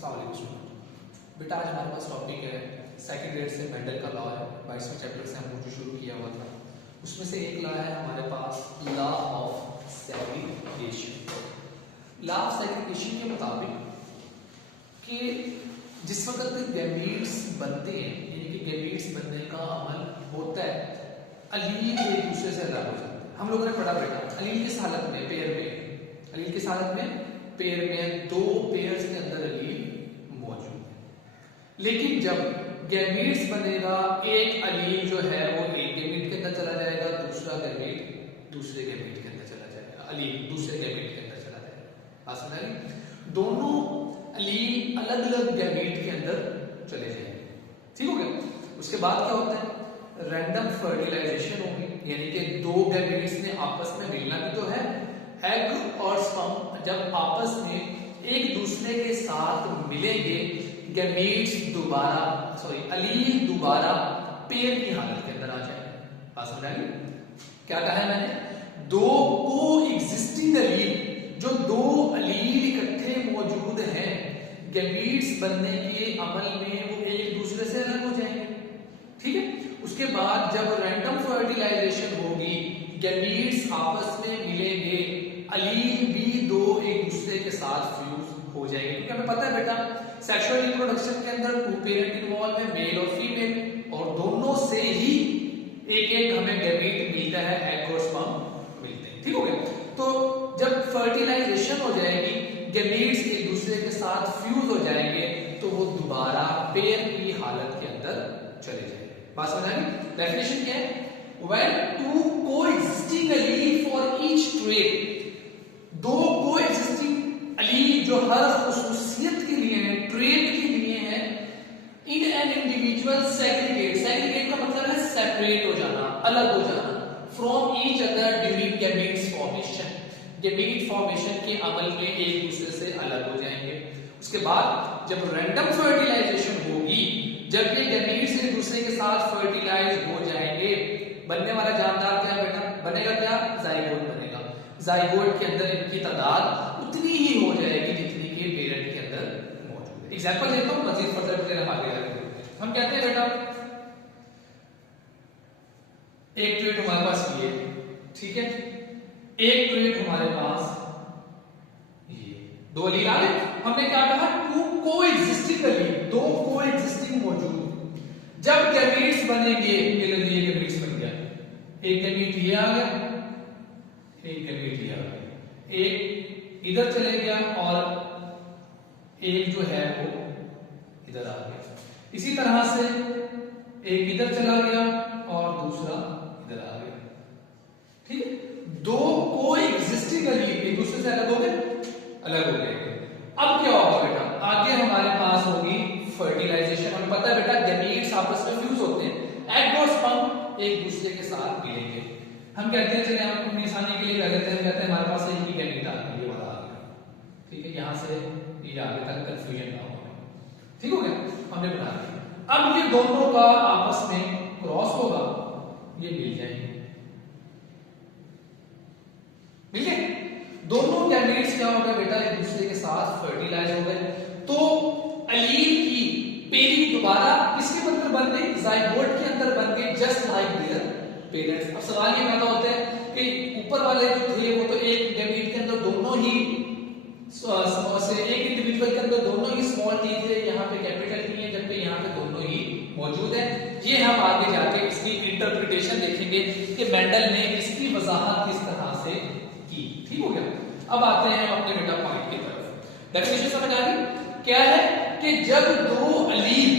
अस्सलाम वालेकुम स्टूडेंट। बेटा आज हमारे पास टॉपिक है सेकंड ग्रेड से मेंडल का लॉ है। 22वें चैप्टर से हम जो शुरू किया हुआ था उसमें से एक लॉ है हमारे पास law of segregation. Law of segregation के मुताबिक कि जिस वक्त गैमीट्स बनते हैं यानी कि गैमीट्स बनने का अमल होता है, अलील एक दूसरे से अलग हो जाते हैं। हम लोगों ने पढ़ा बेटा अलील किस हालत में, पेयर में, अलील किस हालत में, पेयर में, दो पेयर्स के अंदर अलील मौजूद है। लेकिन जब गैमीट्स बनेगा एक अलील जो है वो एक गैमीट के अंदर चला जाएगा, दूसरा गैमीट दूसरे गैमीट के अंदर चला जाएगा, अलील दूसरे गैमीट के अंदर चला जाएगा। समझ आई? दोनों अलील अलग अलग गैमीट के अंदर चले जाएंगे। ठीक हो गया? उसके बाद क्या होता है, रैंडम फर्टिलाइजेशन होगी, यानी कि दो गैमीट्स ने आपस में मिलना भी तो है। एग और स्पर्म जब आपस में एक दूसरे के साथ मिलेंगे, गैमीट्स दोबारा अलील दोबारा पेयर की हालत के अंदर आ जाएंगे। बात समझ आई? क्या कहा है मैंने? दो को एग्जिस्टिंग अलील, जो दो अलील इकट्ठे मौजूद हैं, गैमीट्स बनने के अमल में वो एक दूसरे से अलग हो जाएंगे। ठीक है? उसके बाद जब रैंडम फर्टिलाइजेशन होगी, गैमीट्स आपस में मिलेंगे, अलील भी दो एक दूसरे के साथ फ्यूज हो जाएंगे। क्योंकि हमें पता है बेटा सेक्सुअल रिप्रोडक्शन के अंदर टू पेरेंट इन्वॉल्व है, मेल और फीमेल, और दोनों से ही एक एक हमें गैमीट मिलता है, एग और स्पर्म मिलते हैं। ठीक हो गया? तो जब फर्टिलाइजेशन हो जाएगी, गैमीट्स एक दूसरे के साथ फ्यूज हो जाएंगे, तो वो दोबारा पेयर की हालत के अंदर चले जाएंगे। बात समझ आई? डेफिनेशन क्या है? When two coexisting allele for each trait, दो कोएग्जिस्टिंग अलील जो हर खुसूसियत के लिए है, ट्रेट के लिए है, in an individual segregate, segregate का मतलब है सेपरेट हो जाना, अलग हो जाना, from each other during gametes formation, gamete formation के अमल में एक दूसरे से अलग हो जाएंगे। उसके बाद जब रैंडम फर्टिलाइजेशन होगी, जब ये गैमीट्स एक दूसरे के साथ फर्टिलाइज हो जाएंगे, बनने वाला जानदार क्या बेटा बनेगा? क्या? जाइगोट बनेगा। जाइगोट के अंदर इनकी तादाद उतनी ही हो जाएगी जितनी के पेरेंट के अंदर मौजूद है। एग्जांपल देता हूं मजीद फर्दर फिर हम आगे बढ़ेंगे। हम कहते हैं बेटा एक ट्रेट हमारे पास ये, ठीक है, एक ट्रेट हमारे पास ये, दो अलील आ गए। हमने क्या कहा? टू कोएग्जिस्टिंग अलील, दो कोएग्जिस्टिंग मौजूद। जब गैमीट्स बनेंगे, ये गैमीट्स बन गया, एक गैमीट ये आ गया, एक गैमीट ये आ गया, एक इधर चले गया और एक जो है वो इधर आ गया। इसी तरह से एक इधर चला गया और दूसरा इधर आ गया। ठीक है? दो कोएग्जिस्टिंग अलील एक दूसरे से अलग हो गए, अलग हो गए। अब क्या होगा बेटा? आगे हमारे पास होगी फर्टिलाइजेशन। हमें पता है बेटा गैमीट्स आपस में फ्यूज होते हैं, एग और स्पर्म एक दूसरे के साथ मिलेंगे। हम कहते हैं, चलिए हम अपनी आसानी के लिए कह देते हैं, कहते हैं हमारे पास एक ही गैमीट आ गया, ये वाला आ गया। ठीक है? यहां से ये आगे तक कंफ्यूजन ना हो। ठीक हो गया? हमने बना दिया। अब ये दोनों का आपस में क्रॉस होगा, ये मिल जाएंगे, मिल गए। दोनों गैमीट्स क्या हो गए बेटा? एक दूसरे के साथ फर्टिलाइज हो गए, तो अलील की पेयरिंग दोबारा किसके अंदर बन गई? जाइगोट के अंदर बन गई, जस्ट लाइक देयर पेरेंट्स। अब सवाल ये पैदा होता है कि ऊपर वाले जो थे वो तो एक गैमीट के अंदर दोनों ही एक इंडिविजुअल के अंदर दोनों ही स्मॉल टी थे, यहाँ पे कैपिटल टी है, जबकि यहाँ पे दोनों ही मौजूद है। ये हम आगे जाके इसकी इंटरप्रिटेशन देखेंगे कि मेंडल ने इसकी वजाहत किस तरह से की। ठीक हो गया? अब आते हैं हम अपने बेटा पॉइंट की तरफ। डेफिनेशन समझ आ गई? क्या है कि जब दो अलील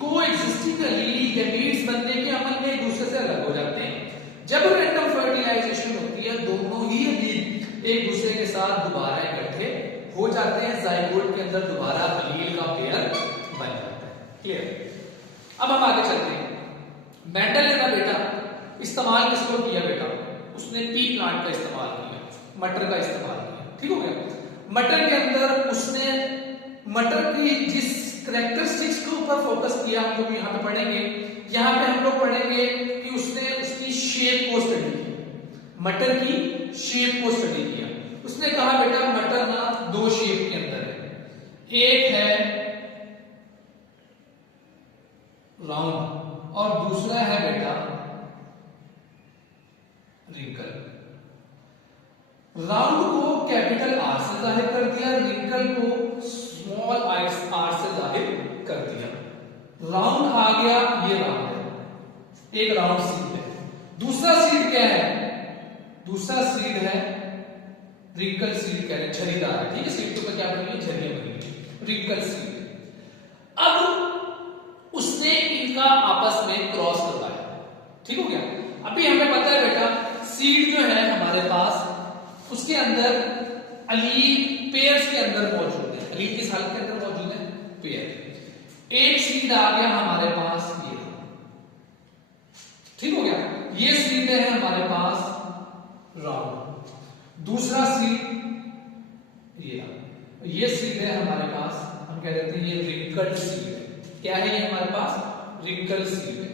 कोएग्जिस्टिंग अलील गैमीट्स बनने के अमल में एक दूसरे से अलग हो जाते हैं, जब रैंडम फर्टिलाइजेशन होती है, दोनों ही अलील एक दूसरे के साथ दोबारा इकट्ठे हो जाते हैं, जाइगोट के अंदर दोबारा अलील का पेयर बन जाता है। क्लियर? अब हम आगे चलते हैं। मेंडल ने ना बेटा इस्तेमाल किसको किया बेटा? उसने पी प्लांट का इस्तेमाल किया, मटर का इस्तेमाल किया। ठीक हो गया? मटर के अंदर उसने मटर की जिस कैरेक्टरिस्टिक्स के ऊपर फोकस किया, हम लोग यहाँ पे पढ़ेंगे, यहाँ पे हम लोग पढ़ेंगे कि उसने उसकी शेप को स्टडी किया, मटर की शेप को स्टडी किया। उसने कहा बेटा मटर ना दो शेप के अंदर है, एक है राउंड और दूसरा है बेटा रिंकल। राउंड को कैपिटल आर से जाहिर कर दिया, रिंकल को स्मॉल आर से जाहिर कर दिया। राउंड आ गया, ये राउंड है, एक राउंड सीड है। दूसरा सीड क्या है? दूसरा सीड है रिंकल सीड, कह रहे हैं झरीदार है, ठीक है। सीड के ऊपर क्या बनी है? झरियां बनी है, रिंकल सीड। अब उसने इनका आपस में क्रॉस करवाया, ठीक हो गया। अभी हमें पता है बेटा सीड जो है हमारे पास, उसके अंदर अलील पेयर्स के अंदर मौजूद है। अलील किस हालत के अंदर मौजूद है? पेयर। एक सीड आ गया हमारे पास, ये ठीक हो गया। ये सीड है हमारे पास राउंड। दूसरा सीड ये सीड है हमारे पास, हम कह देते हैं ये रिंकल्ड सीड है। क्या है ये हमारे पास? रिंकल सीड है।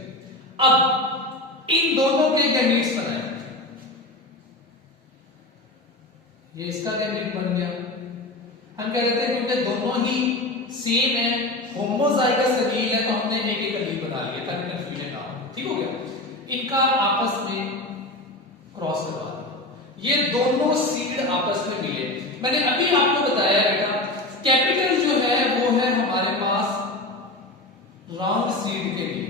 अब इन दोनों के गैमीट्स बनाए, ये इसका गैमीट बन गया। हम कह देते हैं क्योंकि दोनों ही सेम है, होमोजाइगस एलील है, तो हमने एक एक एलील बना लिया ताकि कंफ्यूजन ना हो, ठीक हो गया। इनका आपस में क्रॉस करवा दिया, ये दोनों सीड आपस में मिले। मैंने अभी आपको बताया बेटा कैपिटल जो है वो है हमारे पास राउंड सीड के लिए,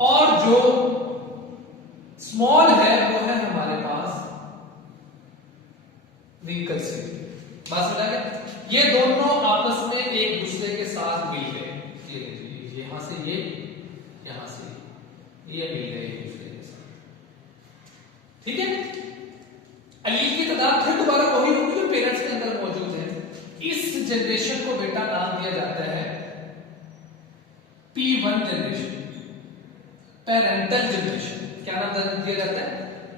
और जो स्मॉल है वो है हमारे पास रिंकल सीड। बात समझ आ गया? ये दोनों आपस में एक दूसरे के साथ मिल गए, ये यहां से ये, यहां से ये मिल गए एक दूसरे के साथ, ठीक है। अलील की तादाद फिर दोबारा वही होगी जो पेरेंट्स के अंदर मौजूद है। इस जनरेशन को बेटा नाम दिया जाता है P1 जनरेशन, पेरेंटल जनरेशन। क्या नाम दिया जाता है?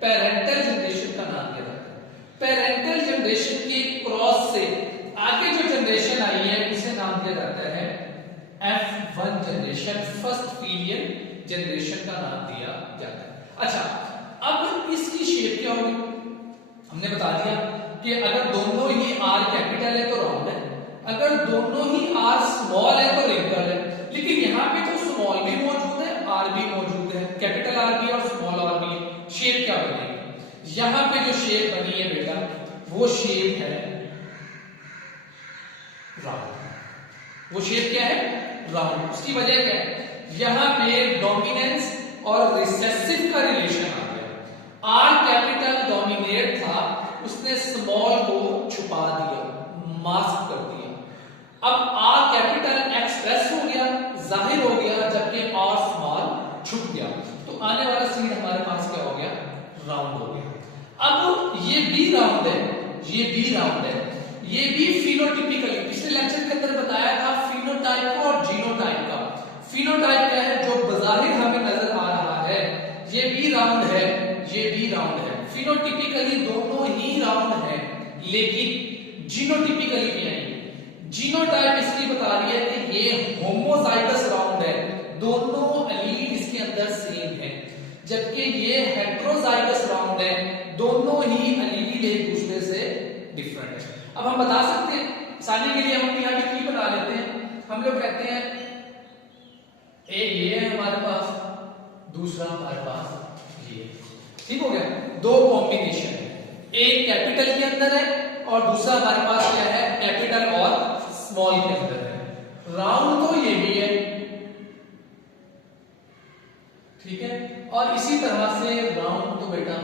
पेरेंटल जनरेशन का नाम दिया जाता है। पेरेंटल जनरेशन के क्रॉस से आगे जो जनरेशन आई है उसे नाम दिया जाता है F1 generation, first filial generation का नाम दिया जाता है। अच्छा, अब इसकी शेप क्या होगी? हमने बता दिया कि अगर दोनों ही आर कैपिटल है तो राउंड है, अगर दोनों ही आर स्मॉल है तो रिंकल है। लेकिन यहां पे तो स्मॉल भी मौजूद है, आर भी मौजूद है, कैपिटल आर भी और स्मॉल आर भी। शेप क्या बनेगी? यहां पे जो शेप बनी है बेटा वो शेप है राउंड। वो शेप क्या है? राउंड। उसकी वजह क्या है? यहां पे डोमिनेंस और रिसेसिव का रिलेशन आ गया। आर कैपिटल डोमिनेट था, उसने स्मॉल को छुपा दिया, मास्क कर दिया। अब आर कैपिटल एक्सप्रेस हो गया, जाहिर हो गया, जबकि आर स्मॉल छुप गया। तो आने वाला सीड हमारे पास क्या हो गया? राउंड हो गया। अब ये बी राउंड है, ये बी राउंड है, ये भी फिनोटिपिकली, पिछले लेक्चर के अंदर बताया था फिनोटाइप का और जीनोटाइप का। फिनोटाइप क्या है? जो बजाहिर हमें नजर आ रहा है, ये बी राउंड है, ये भी राउंड है। फिनोटिपिकली दोनों ही राउंड है, लेकिन जीनोटिपिकली क्या है? जीनोटाइप इसलिए बता रही है कि ये होमोजाइगस राउंड है, दोनों एलील इसके अंदर सेम है, जबकि ये हेटेरोजाइगस राउंड है, दोनों ही एलील एक दूसरे से डिफरेंट है। अब हम बता सकते हैं, आसानी के लिए हम यहां पे की बना लेते हैं। हम लोग कहते हैं एक ये है हमारे पास, दूसरा हमारे पास ये, ठीक हो गया। दो कॉम्बिनेशन है, एक कैपिटल के अंदर है और दूसरा हमारे पास क्या है? कैपिटल और स्मॉल के अंदर है। राउंड तो ये भी है, ठीक है, और इसी तरह से राउंड तो बेटा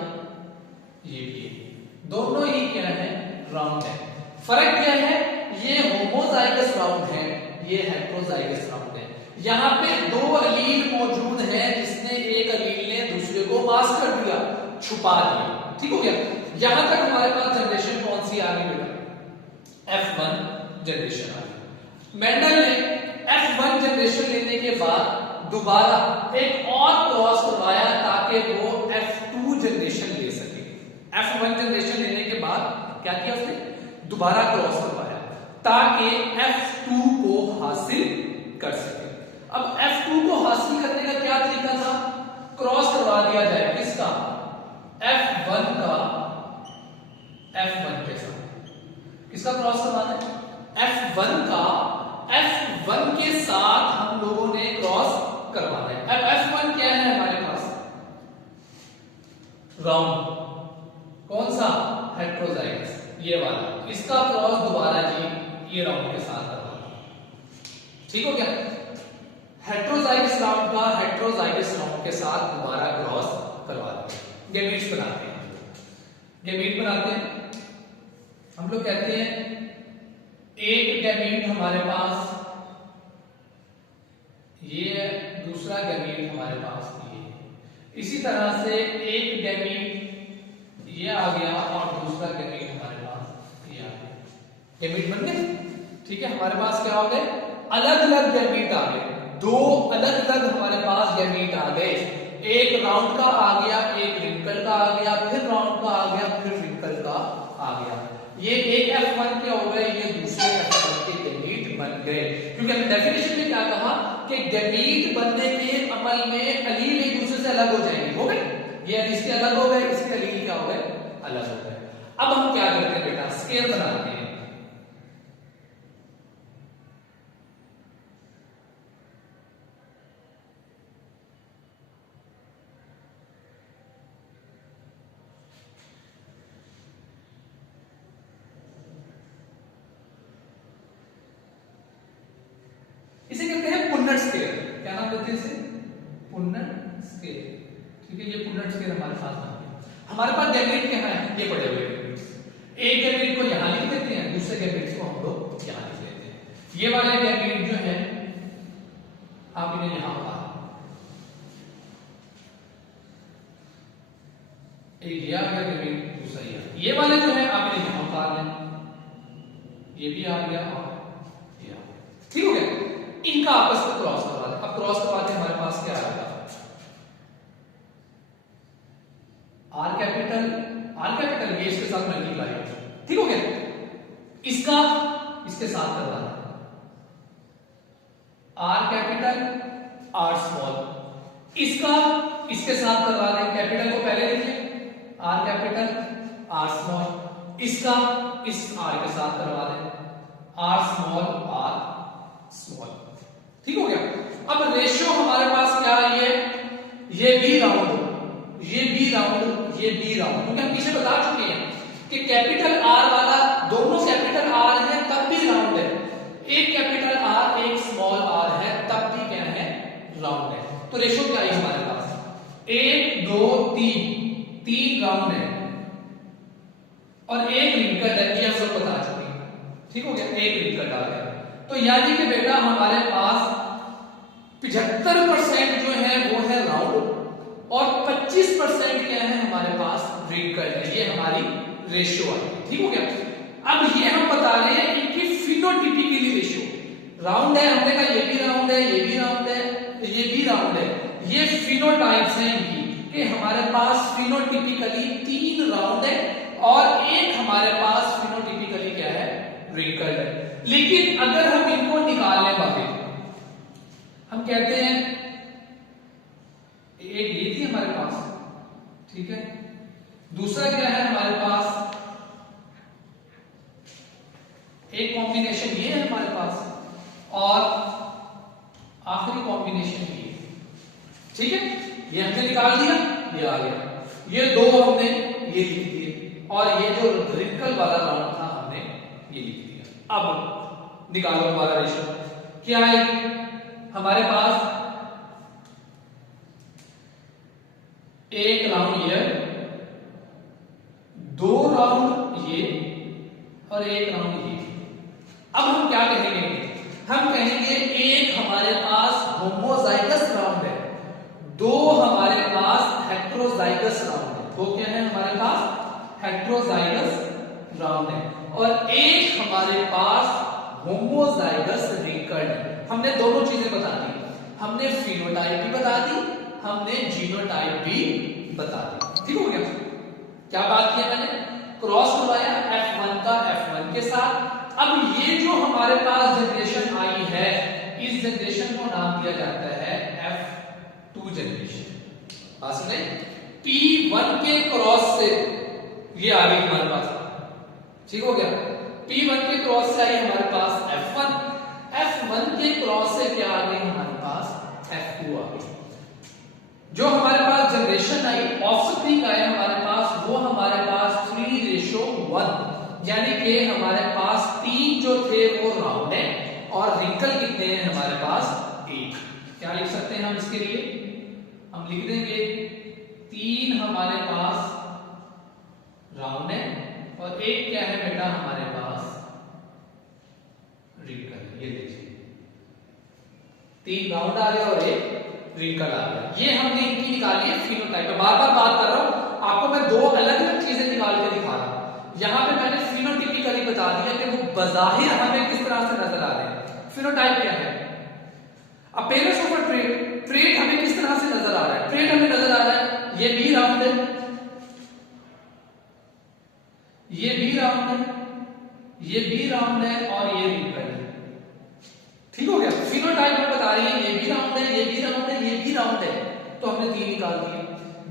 ये भी है, दोनों ही क्या है? राउंड है। फर्क क्या है? ये होमोजाइगस राउंड है, ये हेटेरोजाइगस राउंड है। यहां पे दो एलील मौजूद है, जिसने एक एलील ने दूसरे को मास्क कर दिया, छुपा दिया, ठीक हो गया। यहां तक हमारे पास जनरेशन कौन सी आ गई बेटा? F1 जनरेशन आ गई। मेंडल ने F1 जनरेशन लेने के बाद दोबारा एक और क्रॉस करवाया ताकि वो F2 जनरेशन ले सके। F1 जनरेशन लेने के बाद क्या किया उसने? दोबारा क्रॉस करवाया ताकि F2 को हासिल कर सके। अब F2 को हासिल करने का क्या तरीका था? क्रॉस करवा दिया जाए किसका? F1 का F1 के साथ। किसका क्रॉस करवाना है? F1 का F1 के साथ हम लोगों ने क्रॉस करवाना। राउंड, कौन सा, हेट्रोजाइगस, ये वाला, इसका क्रॉस दोबारा जी ये राउंड के साथ करवाना। ठीक हो गया, हेट्रोजाइगस राउंड का हेट्रोजाइगस राउंड के साथ दोबारा क्रॉस करवा दें। गैमीट्स बनाते हैं, गैमीट बनाते हैं, हम लोग कहते हैं एक गैमीट हमारे पास ये है, दूसरा गैमीट हमारे पास ये है, इसी तरह से एक गैमीट ये आ गया और दूसरा गैमीट हमारे पास ये आ गया, गैमीट बन गए। ठीक है, हमारे पास क्या हो गए, अलग अलग गैमीट आ गए, दो अलग अलग हमारे पास गैमीट आ गए, एक राउंड का आ गया, एक रिंकल का आ गया, फिर राउंड का आ गया, फिर रिंकल का आ गया। ये एक F1 के हो गए, ये दूसरे F1 के गैमीट बन गए, क्योंकि हमने डेफिनेशन में क्या कहा कि गैमीट बनने के अमल में अलील एक दूसरे से अलग हो जाएंगे, हो गए, ये इसके अलग हो गए, इसके अलील क्या हो गए, अलग हो गए। अब हम क्या करते हैं बेटा, स्केल बनाते हैं। इसे कहते हैं पुन्नट स्केल, क्या नाम देते हैं इसे, पुन्नट स्केल। ठीक है, ये पुन्नट स्केल हमारे पास आ गया। हमारे पास गैमीट क्या है, ये पड़े हुए गैमीट्स, एक गैमीट को यहां लिख देते हैं, दूसरे गैमीट्स को हम लोग यहां लिख देते हैं। ये वाले गैमीट जो है आप इन्हें यहां उतार, एक ये आ गया गैमीट, दूसरा ये वाले जो है आप इन्हें यहां उतार लें, ये भी आ गया और ये आ गया। ठीक हो गया, इनका आपस में क्रॉस करवा दें। अब क्रॉस करवाते हमारे पास क्या आएगा, आर कैपिटल ये इसके साथ मल्टीप्लाई हो, ठीक हो गया, इसका इसके साथ करवा दें, आर कैपिटल आर स्मॉल, इसका इसके साथ करवा दें, कैपिटल को पहले लिखिए, आर कैपिटल आर स्मॉल, इसका इस आर के साथ करवा दें, आर स्मॉल आर स्मॉल। ठीक हो गया, अब रेशियो हमारे पास क्या है, ये बी राउंड, ये बी राउंड, ये बी राउंड, क्योंकि हम पीछे बता चुके हैं कि कैपिटल आर वाला दोनों कैपिटल आर है तब भी राउंड है, एक कैपिटल आर एक स्मॉल आर है तब भी क्या है, राउंड है। तो रेशियो क्या है हमारे पास, 1 2 3, 3 राउंड है और एक रिंकल है, ये हम सब बता चुके हैं। ठीक हो गया, एक रिंकल आ गया, तो यानी कि बेटा हमारे पास 75% जो है वो है राउंड और 25% क्या है हमारे पास रिंकल है, ये हमारी रेशियो है। ठीक हो गया, अब ये हम बता रहे हैं इनकी फिनोटिपिकली रेशियो, राउंड है, हमने कहा ये भी राउंड है, ये भी राउंड है, ये भी राउंड है, ये फिनोटाइप्स हैं इनकी कि हमारे पास फिनोटिपिकली 3 राउंड है और एक हमारे पास फिनोटिपिकली क्या है, रिंकल है। लेकिन अगर हम इनको निकालने बाहर, हम कहते हैं एक ये थी हमारे पास, ठीक है, दूसरा क्या है हमारे पास, एक कॉम्बिनेशन ये है हमारे पास और आखिरी कॉम्बिनेशन ये, ठीक है, ये हमने निकाल दिया, ये आ गया, ये दो हमने ये लिख दिए और ये जो रिंकल वाला राउंड था हमने ये लिख दिया। अब निकालो हमारा रेशियो क्या है, हमारे पास एक राउंड ये, 2 राउंड ये और एक राउंड ये। अब हम क्या कहेंगे, हम कहेंगे एक हमारे पास होमोजाइगस राउंड है, 2 हमारे पास हेट्रोजाइगस राउंड है, 2 क्या है हमारे पास हेट्रोजाइगस राउंड है और एक हमारे पास होमोजाइगस रिंकल्ड है। हमने दोनों चीजें बता दी, हमने फिनोटाइप भी बता दी, हमने जीनोटाइप भी बता दी। ठीक हो गया, क्या बात की मैंने, क्रॉस करवाया F1 का F1 के साथ। अब ये जो हमारे पास जनरेशन आई है, इस जनरेशन को नाम दिया जाता है F2 जनरेशन। बात सुने, P1 के क्रॉस से ये आ गई हमारे पास, ठीक हो गया, P1 के क्रॉस से आई हमारे पास F1, F1 के क्रॉस से क्या आ गई हमारे पास F2 आ गई। जो हमारे पास जनरेशन आई ऑफस्प्रिंग आया हमारे यानी कि हमारे पास 3 जो थे वो राउंड है और रिंकल कितने हैं हमारे पास 1। क्या लिख सकते हैं हम इसके लिए? हम लिख देंगे 3 हमारे पास राउंड है और 1 क्या है बेटा हमारे पास रिंकल। ये देखिए 3 राउंड आ गया और 1 रिंकल आ गया। ये हमने इनकी निकाली है फिनोटाइप। बार बार बात कर रहा हूं आपको, मैं 2 अलग अलग चीजें निकाल के दिखा रहा हूं। यहां पे मैंने फिनोटिपिकली बता दिया कि वो बजाहिर हमें किस तरह से नजर आ रहे हैं। फिनोटाइप क्या है? Appearance of a trait. Trait हमें किस तरह से नजर आ रहा है? ट्रेट हमें नजर आ रहा है ये बी राउंड है, ये बी राउंड है, ये बी राउंड है और ये रिंकल है। ठीक हो गया? फिनोटाइप हम बता रही है ये भी राउंड है, ये भी राउंड है, ये भी राउंड है, तो हमने 3 निकाल दिए।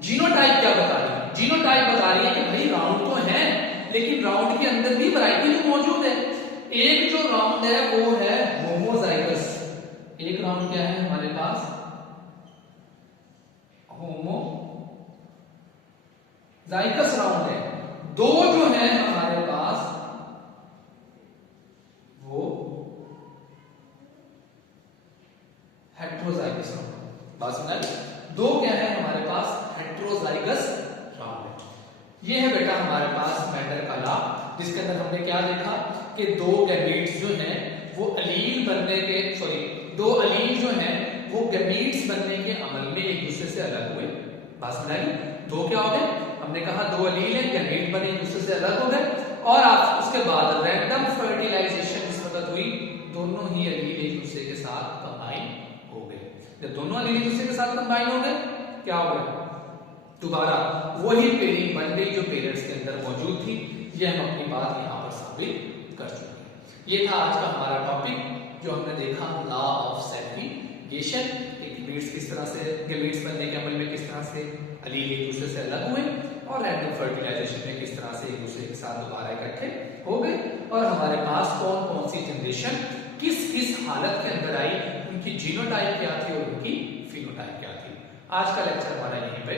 जीनोटाइप क्या बता रही है? जीनोटाइप बता रही है कि भाई राउंड तो है लेकिन राउंड के अंदर भी वैरायटी तो मौजूद है। एक जो राउंड है वो है होमोजाइगस। एक राउंड क्या है हमारे पास? होमोजाइगस राउंड है। 2 जो है हमारे पास वो हेट्रोजाइगस राउंड। बात समझ? 2 क्या है हमारे पास? हेट्रोजाइगस राउंड है। ये है बेटा हमारे पास मेंडल का लॉ, जिसके अंदर हमने क्या देखा कि 2 गैमीट्स जो हैं वो अलील बनने के 2 अलील जो हैं वो गैमीट्स बनने के अमल में एक दूसरे से अलग हुए। बात समझ? 2 क्या हो गए? हमने कहा 2 अलील हैं, गैमीट बने एक दूसरे से अलग हो गए और आप उसके बाद रैंडम फर्टिलाइजेशन इस वक्त हुई, दोनों ही अलील एक दूसरे के साथ कंबाइन हो गए। जब दोनों अलील एक दूसरे के साथ कंबाइन हो गए क्या हो गया? दोबारा वही पेयरिंग बन गई जो पेरेंट्स के अंदर मौजूद थी। ये हम अपनी बात यहां पर साबित कर चुके हैं। ये था आज का हमारा टॉपिक जो हमने देखा लॉ ऑफ सेग्रीगेशन। गैमीट्स किस तरह से गैमीट्स बनने के अमल में किस तरह से अलील एक दूसरे से अलग हुए और रैंडम फर्टिलाइजेशन में किस तरह से एक दूसरे के साथ दोबारा इकट्ठे हो गए और हमारे पास कौन कौन सी जनरेशन किस किस हालत के अंदर आई, उनकी जीनोटाइप क्या थी और उनकी फिनोटाइप क्या थी। आज का लेक्चर हमारा यहीं पे